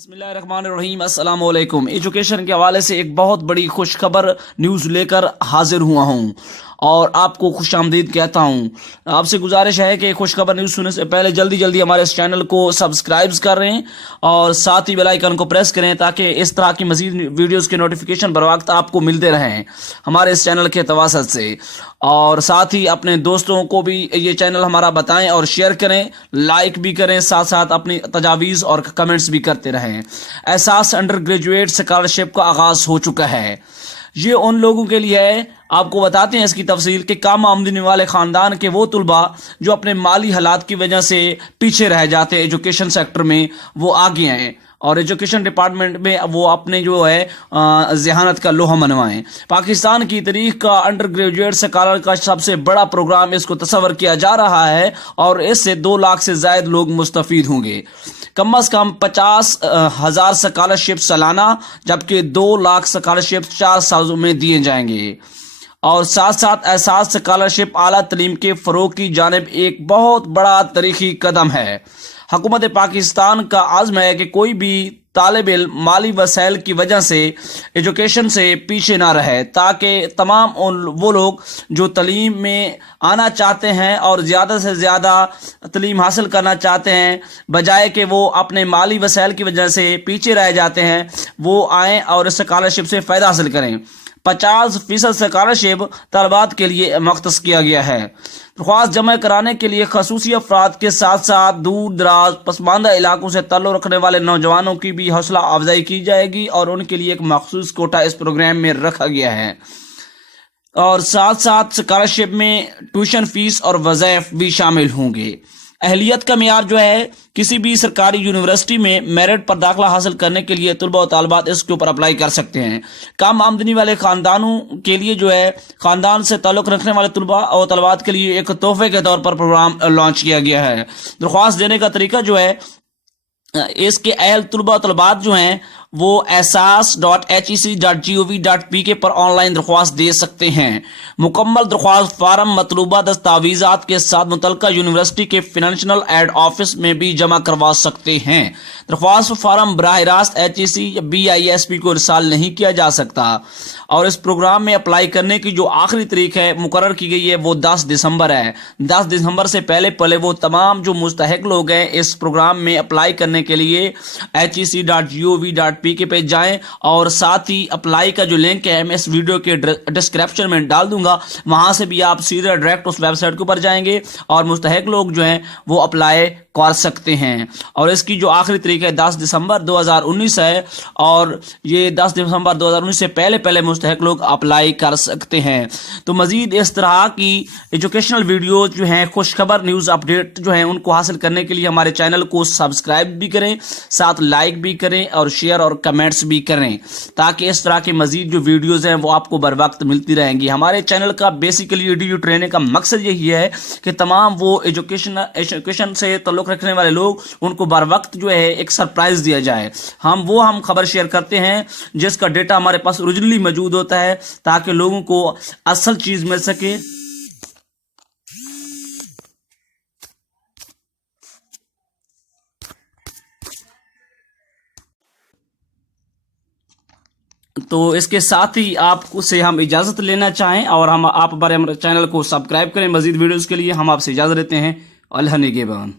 बिस्मिल्लाहिर्रहमानिर्रहीम, अस्सलाम वालेकुम। एजुकेशन के हवाले से एक बहुत बड़ी खुशखबर न्यूज़ लेकर हाजिर हुआ हूँ और आपको खुश आमदीद कहता हूँ। आपसे गुजारिश है कि खुशखबर न्यूज़ सुनने से पहले जल्दी जल्दी हमारे इस चैनल को सब्सक्राइब करें और साथ ही बेल आइकन को प्रेस करें ताकि इस तरह की मज़ीद वीडियोज़ के नोटिफिकेशन बर वक्त आपको मिलते रहें हमारे इस चैनल के तवासत से। और साथ ही अपने दोस्तों को भी ये चैनल हमारा बताएं और शेयर करें, लाइक भी करें, साथ साथ अपनी तजावीज़ और कमेंट्स भी करते रहें। एहसास अंडर ग्रेजुएट स्कॉलरशिप का आगाज़ हो चुका है। ये उन लोगों के लिए है, आपको बताते हैं इसकी तफसील कि कम आमदनी वाले ख़ानदान के वो तलबा जो अपने माली हालात की वजह से पीछे रह जाते हैं एजुकेशन सेक्टर में, वो आगे आएँ और एजुकेशन डिपार्टमेंट में वो अपने जो है ज़हानत का लोहा मनवाएं। पाकिस्तान की तारीख का अंडर ग्रेजुएट स्कॉलर का सबसे बड़ा प्रोग्राम इसको तस्वर किया जा रहा है और इससे 2 लाख से ज़ायद लोग मुस्तफ़ीद होंगे। कम अज़ कम 50,000 स्कॉलरशिप सालाना, जबकि 2 लाख स्कॉलरशिप 4 सालों में दिए जाएंगे। और साथ साथ एहसास स्कॉलरशिप आला तलीम के फ़रोग़ की जानिब एक बहुत बड़ा तारीख़ी कदम है। हुकूमत पाकिस्तान का आज़्म है कि कोई भी तालिब इल्म माली वसाइल की वजह से एजुकेशन से पीछे ना रहे, ताकि तमाम वो लोग जो तलीम में आना चाहते हैं और ज़्यादा से ज़्यादा तलीम हासिल करना चाहते हैं, बजाय कि वो अपने माली वसाइल की वजह से पीछे रह जाते हैं, वो आएँ और इस स्कॉलरशिप से फ़ायदा हासिल करें। 50% स्कॉलरशिप तलबात के लिए मख्तस किया गया है। दरख्वास्त जमा कराने के लिए खसूसी अफराद के साथ साथ दूर दराज पसमानदा इलाकों से ताल्लुक़ रखने वाले नौजवानों की भी हौसला अफजाई की जाएगी और उनके लिए एक मखसूस कोटा इस प्रोग्राम में रखा गया है। और साथ साथ स्कॉलरशिप में ट्यूशन फीस और वज़ाइफ भी शामिल होंगे। अहलियत का मेयार जो है, किसी भी सरकारी यूनिवर्सिटी में मेरिट पर दाखिला हासिल करने के लिए तलबा और तालिबात इसके ऊपर अप्लाई कर सकते हैं। कम आमदनी वाले ख़ानदानों के लिए जो है, ख़ानदान से ताल्लुक़ रखने वाले तलबा और तलबात के लिए एक तोहफे के तौर पर प्रोग्राम लॉन्च किया गया है। दरख्वास्त देने का तरीका जो है, इसके अहल तलबा और तलबात जो हैं वो ehsas.hec.gov.pk पर ऑनलाइन दरख्वास्त दे सकते हैं। मुकम्मल दरख्वास्त फार्म मतलूबा दस्तावेज़ात के साथ मुतलका यूनिवर्सिटी के फाइनेंशियल एड ऑफिस में भी जमा करवा सकते हैं। दरख्वास्त फार्म बराह रास्त HEC या BISP को इरसाल नहीं किया जा सकता और इस प्रोग्राम में अप्लाई करने की जो आखिरी तारीख है मुकर्रर की गई है वो 10 दिसंबर है। 10 दिसंबर से पहले वो तमाम जो मुस्तहिक लोग हैं इस प्रोग्राम में अप्लाई करने के लिए hec.gov.pk पे जाएं और साथ ही अप्लाई का जो लिंक है मैं इस वीडियो के डिस्क्रिप्शन में डाल दूंगा, वहां से भी आप सीधा डायरेक्ट उस वेबसाइट के ऊपर जाएंगे और मुस्तहिक लोग जो हैं वो अप्लाई कर सकते हैं। और इसकी जो आखिरी तारीख है 10 दिसंबर 2019 है और ये 10 दिसंबर 2019 से पहले मुस्तहिक लोग अप्लाई कर सकते हैं। तो मज़ीद इस तरह की एजुकेशनल वीडियो जो हैं, खुशखबर न्यूज़ अपडेट जो हैं, उनको हासिल करने के लिए हमारे चैनल को सब्सक्राइब भी करें, साथ लाइक भी करें और शेयर और कमेंट्स भी करें, ताकि इस तरह के मज़ीद जो वीडियोज़ हैं वो आपको बर वक्त मिलती रहेंगी। हमारे चैनल का बेसिकली वीडियो ट्रेनिंग का मकसद यही है कि तमाम वो एजुकेशन से ताल्लुक़ रखने वाले लोग, उनको बर वक्त जो है एक सरप्राइज़ दिया जाए। हम खबर शेयर करते हैं जिसका डेटा हमारे पास ओरिजिनली मौजूद होता है, ताकि लोगों को असल चीज़ मिल सके। तो इसके साथ ही आपको से हम इजाज़त लेना चाहें और आप हमारे चैनल को सब्सक्राइब करें। मज़ीद वीडियोज़ के लिए हम आपसे इजाज़त लेते हैं। अल्लाह निगहबान।